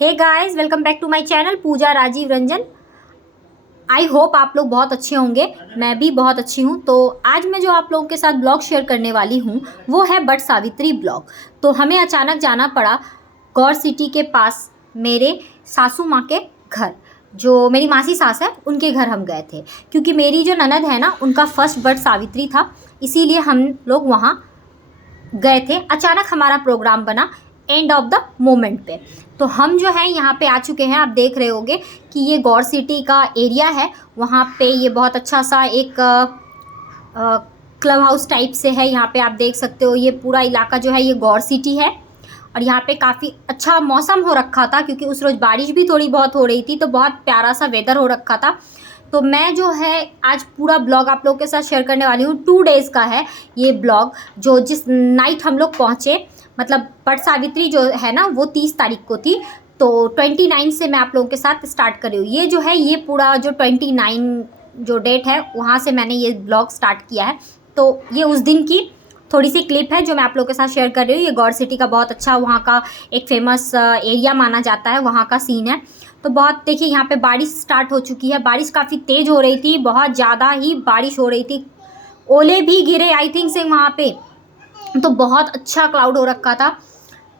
Hey guys, welcome back to my channel Pooja Rajeev Ranjan. I hope आप लोग बहुत अच्छे होंगे। मैं भी बहुत अच्छी हूँ। तो आज मैं जो आप लोगों के साथ ब्लॉग शेयर करने वाली हूँ वो है बट सावित्री ब्लॉग। तो हमें अचानक जाना पड़ा गौर सिटी के पास मेरे सासू माँ के घर, जो मेरी मासी सास है उनके घर हम गए थे, क्योंकि मेरी जो ननद है ना उनका फर्स्ट बट सावित्री था, इसीलिए हम लोग वहाँ गए थे। अचानक हमारा प्रोग्राम बना एंड ऑफ द मोमेंट पे। तो हम जो है यहाँ पे आ चुके हैं। आप देख रहे होंगे कि ये गौर सिटी का एरिया है। वहाँ पे ये बहुत अच्छा सा एक क्लब हाउस टाइप से है। यहाँ पे आप देख सकते हो ये पूरा इलाका जो है ये गौर सिटी है। और यहाँ पे काफ़ी अच्छा मौसम हो रखा था, क्योंकि उस रोज़ बारिश भी थोड़ी बहुत हो रही थी, तो बहुत प्यारा सा वेदर हो रखा था। तो मैं जो है आज पूरा ब्लॉग आप लोगों के साथ शेयर करने वाली हूँ। 2 डेज़ का है ये ब्लॉग। जो जिस नाइट हम लोग पहुँचे, मतलब बट सावित्री जो है ना वो 30 तारीख को थी, तो 29 से मैं आप लोगों के साथ स्टार्ट कर रही हूँ। ये जो है ये पूरा जो 29 जो डेट है वहाँ से मैंने ये ब्लॉग स्टार्ट किया है। तो ये उस दिन की थोड़ी सी क्लिप है जो मैं आप लोगों के साथ शेयर कर रही हूँ। ये गौर सिटी का बहुत अच्छा वहाँ का एक फेमस एरिया माना जाता है, वहाँ का सीन है। तो बहुत देखिए यहाँ पे बारिश स्टार्ट हो चुकी है। बारिश काफ़ी तेज़ हो रही थी, बहुत ज़्यादा ही बारिश हो रही थी। ओले भी गिरे आई थिंक से वहाँ पे। तो बहुत अच्छा क्लाउड हो रखा था।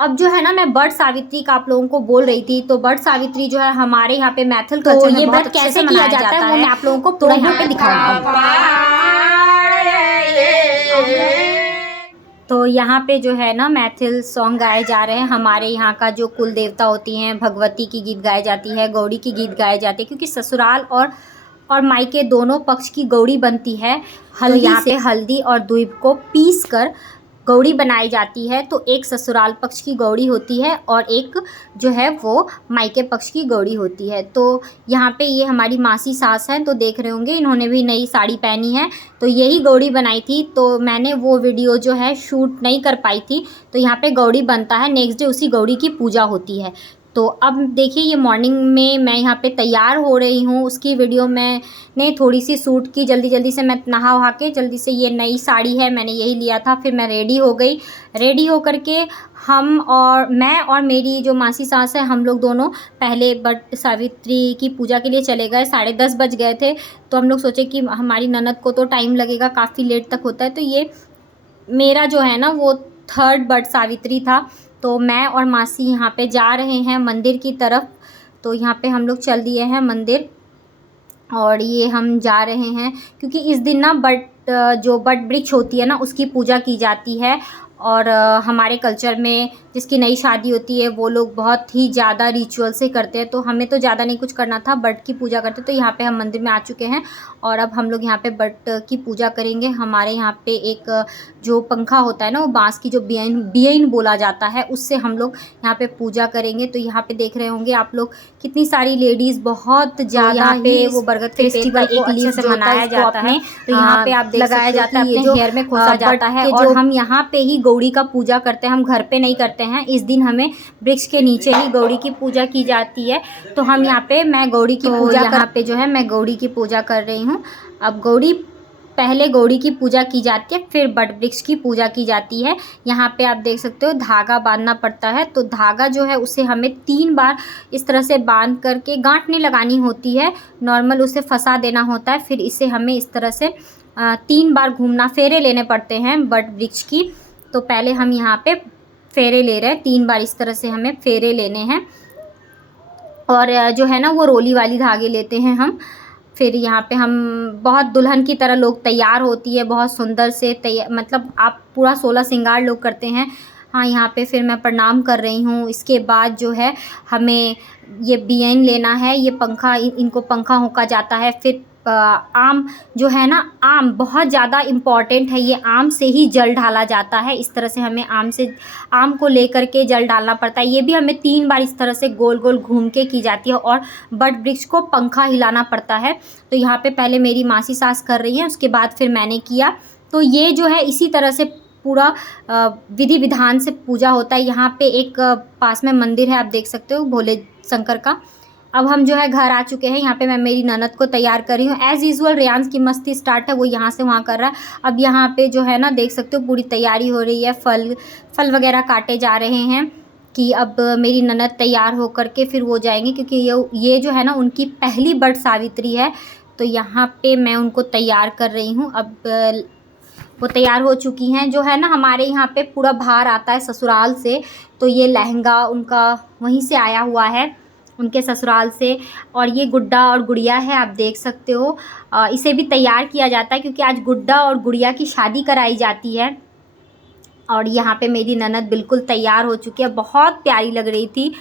अब जो है ना मैं बट सावित्री का आप लोगों को बोल रही थी। तो बट सावित्री जो है हमारे यहाँ पे मैथिल कल्चर में बहुत अच्छे से मनाया जाता है। वो मैं आप लोगों को पूरा यहाँ पे दिखाऊंगी। तो यहाँ पे जो है ना मैथिल सॉन्ग गाए जा रहे हैं। हमारे यहाँ का जो कुल देवता होती हैं, भगवती की गीत गाए जाती है, गौड़ी की गीत गाए जाते हैं, क्योंकि ससुराल और मायके दोनों पक्ष की गौड़ी बनती है। हल्दी तो यहाँ पे हल्दी और दूब को पीस कर गौड़ी बनाई जाती है। तो एक ससुराल पक्ष की गौड़ी होती है और एक जो है वो मायके पक्ष की गौड़ी होती है। तो यहाँ पे ये हमारी मासी सास हैं, तो देख रहे होंगे इन्होंने भी नई साड़ी पहनी है। तो यही गौड़ी बनाई थी, तो मैंने वो वीडियो जो है शूट नहीं कर पाई थी। तो यहाँ पे गौड़ी बनता है, नेक्स्ट डे उसी गौड़ी की पूजा होती है। तो अब देखिए ये मॉर्निंग में मैं यहाँ पे तैयार हो रही हूँ, उसकी वीडियो मैंने थोड़ी सी शूट की। जल्दी जल्दी से मैं नहा वहा के जल्दी से, ये नई साड़ी है मैंने यही लिया था। फिर मैं रेडी हो गई। रेडी हो करके मैं और मेरी जो मासी सास है हम लोग दोनों पहले बट सावित्री की पूजा के लिए चले गए। 10:30 बज गए थे। तो हम लोग सोचे कि हमारी ननद को तो टाइम लगेगा, काफ़ी लेट तक होता है। तो ये मेरा जो है ना वो 3rd बट सावित्री था। तो मैं और मासी यहाँ पे जा रहे हैं मंदिर की तरफ। तो यहाँ पे हम लोग चल दिए हैं मंदिर और ये हम जा रहे हैं, क्योंकि इस दिन ना जो बट वृक्ष होती है ना उसकी पूजा की जाती है। और हमारे कल्चर में जिसकी नई शादी होती है वो लोग बहुत ही ज़्यादा रिचुअल से करते हैं। तो हमें तो ज़्यादा नहीं कुछ करना था, बट की पूजा करते। तो यहाँ पे हम मंदिर में आ चुके हैं और अब हम लोग यहाँ पे बट की पूजा करेंगे। हमारे यहाँ पे एक जो पंखा होता है ना वो बांस की जो बियन बोला जाता है, उससे हम लोग यहाँ पे पूजा करेंगे। तो यहाँ पे देख रहे होंगे आप लोग कितनी सारी लेडीज़, बहुत ज़्यादा यहाँ पे वो बरगद फेस्टिवल एक लीव से मनाया जाता है। तो यहाँ पे आप लगाया जाता है, अपने हेयर में खोसा जाता है। और हम यहाँ पे ही गौड़ी का पूजा करते हैं, हम घर पे नहीं करते हैं। इस दिन हमें वृक्ष के नीचे ही गौड़ी की पूजा की जाती है। तो हम यहाँ पे मैं गौड़ी की पूजा यहाँ पे जो है मैं गौड़ी की पूजा कर रही हूँ। अब पहले गौड़ी की पूजा की जाती है, फिर बट वृक्ष की पूजा की जाती है। यहाँ पे आप देख सकते हो धागा बांधना पड़ता है। तो धागा जो है उसे हमें 3 बार इस तरह से बांध करके गांठ नहीं लगानी होती है, नॉर्मल उसे फंसा देना होता है। फिर इसे हमें इस तरह से 3 बार घूमना, फेरे लेने पड़ते हैं बट वृक्ष की। तो पहले हम यहाँ पे फेरे ले रहे हैं, 3 बार इस तरह से हमें फेरे लेने हैं। और जो है ना वो रोली वाली धागे लेते हैं हम। फिर यहाँ पे हम बहुत दुल्हन की तरह लोग तैयार होती है, बहुत सुंदर से तैयार, मतलब आप पूरा 16 श्रृंगार लोग करते हैं। हाँ, यहाँ पे फिर मैं प्रणाम कर रही हूँ। इसके बाद जो है हमें ये बियन लेना है, ये पंखा, इनको पंखा होका जाता है। फिर आम जो है ना, आम बहुत ज़्यादा इम्पॉर्टेंट है। ये आम से ही जल ढाला जाता है। इस तरह से हमें आम को लेकर के जल डालना पड़ता है। ये भी हमें 3 बार इस तरह से गोल गोल घूम के की जाती है। और बट वृक्ष को पंखा हिलाना पड़ता है। तो यहाँ पे पहले मेरी मासी सास कर रही है, उसके बाद फिर मैंने किया। तो ये जो है इसी तरह से पूरा विधि विधान से पूजा होता है। यहाँ पे एक पास में मंदिर है, आप देख सकते हो, भोले शंकर का। अब हम जो है घर आ चुके हैं। यहाँ पे मैं मेरी ननद को तैयार कर रही हूँ। एज़ यूजुअल रेयांश की मस्ती स्टार्ट है, वो यहाँ से वहाँ कर रहा है। अब यहाँ पे जो है ना देख सकते हो पूरी तैयारी हो रही है, फल वगैरह काटे जा रहे हैं। कि अब मेरी ननद तैयार हो कर के फिर वो जाएंगे, क्योंकि ये जो है ना उनकी पहली बट सावित्री है। तो यहाँ पे मैं उनको तैयार कर रही हूँ। अब वो तैयार हो चुकी हैं। जो है ना हमारे यहाँ पे पूरा भार आता है ससुराल से, तो ये लहंगा उनका वहीं से आया हुआ है, उनके ससुराल से। और ये गुड्डा और गुड़िया है, आप देख सकते हो। इसे भी तैयार किया जाता है क्योंकि आज गुड्डा और गुड़िया की शादी कराई जाती है। और यहाँ पे मेरी ननद बिल्कुल तैयार हो चुकी है, बहुत प्यारी लग रही थी,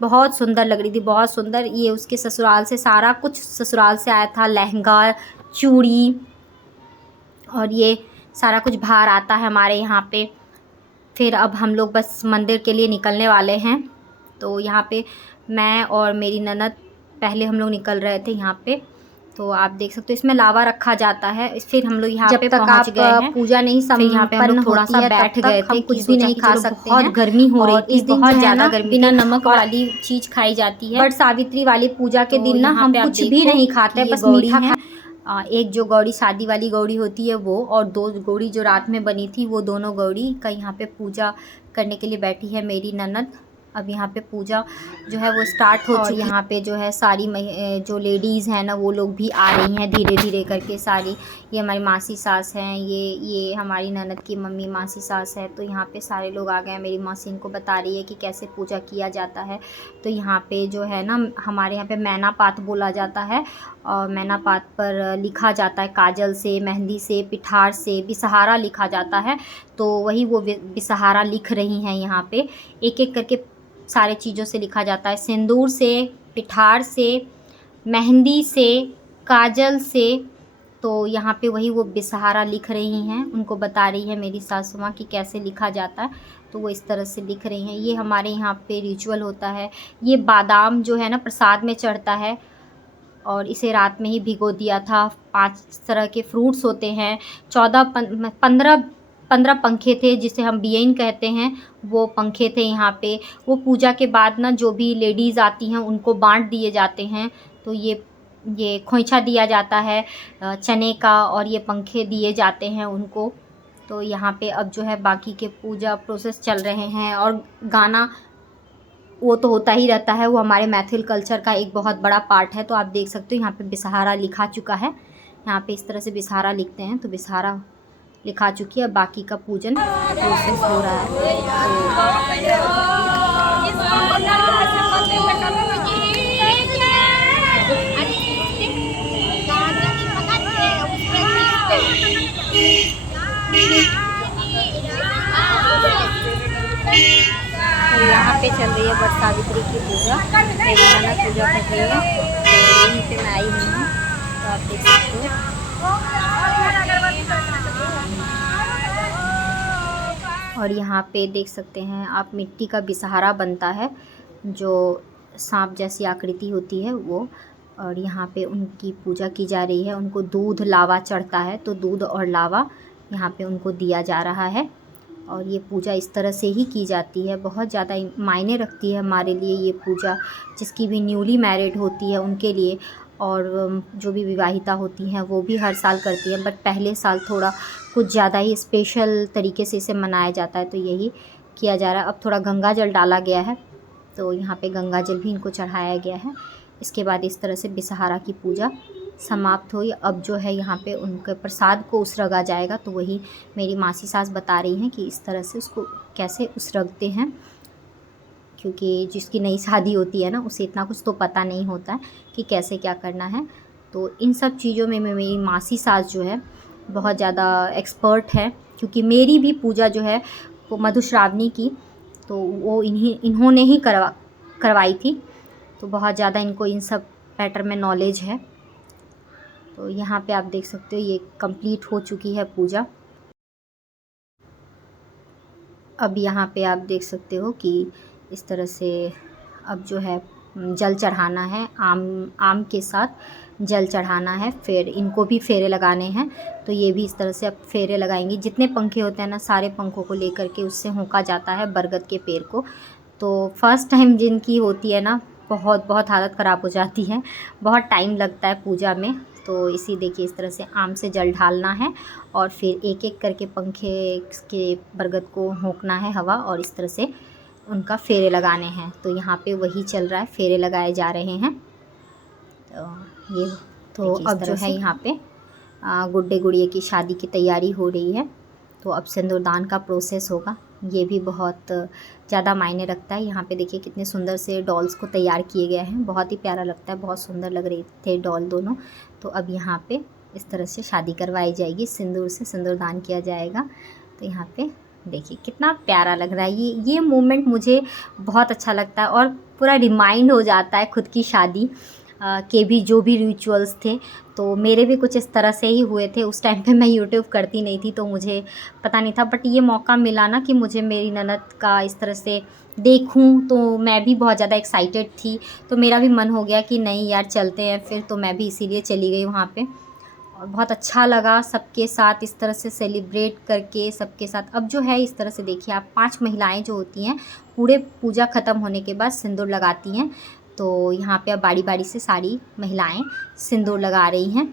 बहुत सुंदर लग रही थी, बहुत सुंदर। ये उसके ससुराल से सारा कुछ ससुराल से आया था, लहंगा, चूड़ी, और ये सारा कुछ बाहर आता है हमारे यहाँ पे। फिर अब हम लोग बस मंदिर के लिए निकलने वाले हैं। तो यहाँ पे मैं और मेरी ननद पहले हम लोग निकल रहे थे यहाँ पे। तो आप देख सकते हो इसमें लावा रखा जाता है। फिर हम लोग यहाँ पे पहुँच गए हैं। पूजा नहीं संपन्न, यहाँ पे हम लोग थोड़ा सा बैठ गए थे, कुछ भी नहीं खा सकते, बहुत गर्मी हो रही थी, बहुत ज़्यादा गर्मी, बिना नमक वाली चीज़ खाई जाती है। बट सावित्री वाली पूजा के दिन ना हम कुछ भी नहीं खाते, बस मीठा खा। एक जो गौड़ी शादी वाली गौड़ी होती है वो, और 2 गौड़ी जो रात में बनी थी, वो दोनों गौड़ी का यहाँ पे पूजा करने के लिए बैठी है मेरी ननद। अब यहाँ पे पूजा जो है वो स्टार्ट हो चुकी है। यहाँ पे जो है सारी जो लेडीज़ हैं ना वो लोग भी आ रही हैं धीरे धीरे करके सारी। ये हमारी मासी सास हैं, ये हमारी ननद की मम्मी मासी सास है। तो यहाँ पे सारे लोग आ गए हैं। मेरी मासी इनको बता रही है कि कैसे पूजा किया जाता है। तो यहाँ पे जो है ना हमारे यहाँ पे मैना पात बोला जाता है, और मैना पात पर लिखा जाता है काजल से, मेहंदी से, पिठार से बिसहारा लिखा जाता है। तो वही वो बिसहारा लिख रही हैं यहाँ पे, एक एक करके सारे चीज़ों से लिखा जाता है, सिंदूर से, पिठार से, मेहंदी से, काजल से। तो यहाँ पे वही वो बिसहारा लिख रही हैं, उनको बता रही है मेरी सासू माँ कि कैसे लिखा जाता है। तो वो इस तरह से लिख रही हैं। ये हमारे यहाँ पे रिचुअल होता है। ये बादाम जो है ना प्रसाद में चढ़ता है, और इसे रात में ही भिगो दिया था। 5 तरह के फ्रूट्स होते हैं, 15 पंखे थे जिसे हम बियन कहते हैं, वो पंखे थे यहाँ पे। वो पूजा के बाद ना जो भी लेडीज़ आती हैं उनको बांट दिए जाते हैं। तो ये खोइछा दिया जाता है चने का, और ये पंखे दिए जाते हैं उनको। तो यहाँ पे अब जो है बाकी के पूजा प्रोसेस चल रहे हैं। और गाना वो तो होता ही रहता है, वो हमारे मैथिल कल्चर का एक बहुत बड़ा पार्ट है। तो आप देख सकते हो यहाँ पे बिसहारा लिखा चुका है। यहाँ पे इस तरह से बिसहारा लिखते हैं, तो बिसहारा लिखा चुकी है। बाकी का पूजन प्रोसेस हो रहा है। तो यहाँ पे चल रही है वट सावित्री की पूजा, मेरी ननद पूजा कर रही है। तो यहीं पे मैं आई हुई हूँ, तो आप देख सकते हो। और यहाँ पे देख सकते हैं आप मिट्टी का बिसहारा बनता है, जो सांप जैसी आकृति होती है वो। और यहाँ पे उनकी पूजा की जा रही है। उनको दूध लावा चढ़ता है, तो दूध और लावा यहाँ पे उनको दिया जा रहा है। और ये पूजा इस तरह से ही की जाती है। बहुत ज़्यादा मायने रखती है हमारे लिए ये पूजा, जिसकी भी न्यूली मैरिड होती है उनके लिए, और जो भी विवाहिता होती हैं वो भी हर साल करती हैं। बट पहले साल थोड़ा कुछ ज़्यादा ही स्पेशल तरीके से इसे मनाया जाता है, तो यही किया जा रहा है। अब थोड़ा गंगा जल डाला गया है, तो यहाँ पे गंगा जल भी इनको चढ़ाया गया है। इसके बाद इस तरह से बिसहारा की पूजा समाप्त हुई। अब जो है यहाँ पे उनके प्रसाद को उसरगा जाएगा। तो वही मेरी मासी सास बता रही हैं कि इस तरह से उसको कैसे उसरगते हैं, क्योंकि जिसकी नई शादी होती है ना उसे इतना कुछ तो पता नहीं होता है कि कैसे क्या करना है। तो इन सब चीज़ों में मेरी मासी सास जो है बहुत ज़्यादा एक्सपर्ट है, क्योंकि मेरी भी पूजा जो है वो मधुश्रावणी की, तो वो इन्होंने ही करवाई थी। तो बहुत ज़्यादा इनको इन सब मैटर में नॉलेज है। तो यहाँ पे आप देख सकते हो ये कंप्लीट हो चुकी है पूजा। अब यहाँ पे आप देख सकते हो कि इस तरह से अब जो है जल चढ़ाना है, आम के साथ जल चढ़ाना है। फिर इनको भी फेरे लगाने हैं, तो ये भी इस तरह से अब फेरे लगाएंगी। जितने पंखे होते हैं ना सारे पंखों को लेकर के उससे होका जाता है बरगद के पेड़ को। तो फर्स्ट टाइम जिनकी होती है ना बहुत हालत ख़राब हो जाती है, बहुत टाइम लगता है पूजा में। तो इसी देखिए इस तरह से आम से जल ढालना है, और फिर एक एक करके पंखे के बरगद को होंकना है हवा, और इस तरह से उनका फेरे लगाने हैं। तो यहाँ पे वही चल रहा है, फेरे लगाए जा रहे हैं। तो ये तो अब जो है यहाँ पे गुड्डे गुड़िया की शादी की तैयारी हो रही है। तो अब सिंदूरदान का प्रोसेस होगा। ये भी बहुत ज़्यादा मायने रखता है। यहाँ पे देखिए कितने सुंदर से डॉल्स को तैयार किए गए हैं, बहुत ही प्यारा लगता है, बहुत सुंदर लग रहे थे डॉल दोनों। तो अब यहाँ पे इस तरह से शादी करवाई जाएगी, सिंदूर से सिंदूरदान किया जाएगा। तो यहाँ पे देखिए कितना प्यारा लग रहा है। ये मोमेंट मुझे बहुत अच्छा लगता है और पूरा रिमाइंड हो जाता है खुद की शादी के भी जो भी रिचुअल्स थे। तो मेरे भी कुछ इस तरह से ही हुए थे। उस टाइम पे मैं यूट्यूब करती नहीं थी तो मुझे पता नहीं था, बट ये मौका मिला ना कि मुझे मेरी ननद का इस तरह से देखूं, तो मैं भी बहुत ज़्यादा एक्साइटेड थी। तो मेरा भी मन हो गया कि नहीं यार चलते हैं फिर। तो मैं भी इसीलिए चली गई वहाँ पे और बहुत अच्छा लगा सबके साथ इस तरह से सेलिब्रेट करके सबके साथ। अब जो है इस तरह से देखिए आप 5 महिलाएं जो होती हैं पूरे पूजा ख़त्म होने के बाद सिंदूर लगाती हैं। तो यहाँ पे अब बारी बारी से सारी महिलाएं सिंदूर लगा रही हैं।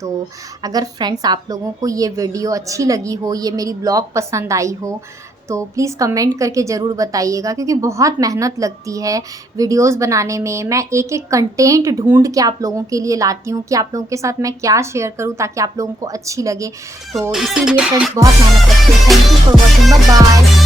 तो अगर फ्रेंड्स आप लोगों को ये वीडियो अच्छी लगी हो, ये मेरी ब्लॉग पसंद आई हो, तो प्लीज़ कमेंट करके ज़रूर बताइएगा, क्योंकि बहुत मेहनत लगती है वीडियोस बनाने में। मैं एक एक कंटेंट ढूंढ के आप लोगों के लिए लाती हूँ कि आप लोगों के साथ मैं क्या शेयर करूँ ताकि आप लोगों को अच्छी लगे। तो इसीलिए फ्रेंड्स बहुत मेहनत लगती है। Thank you for watching, bye bye.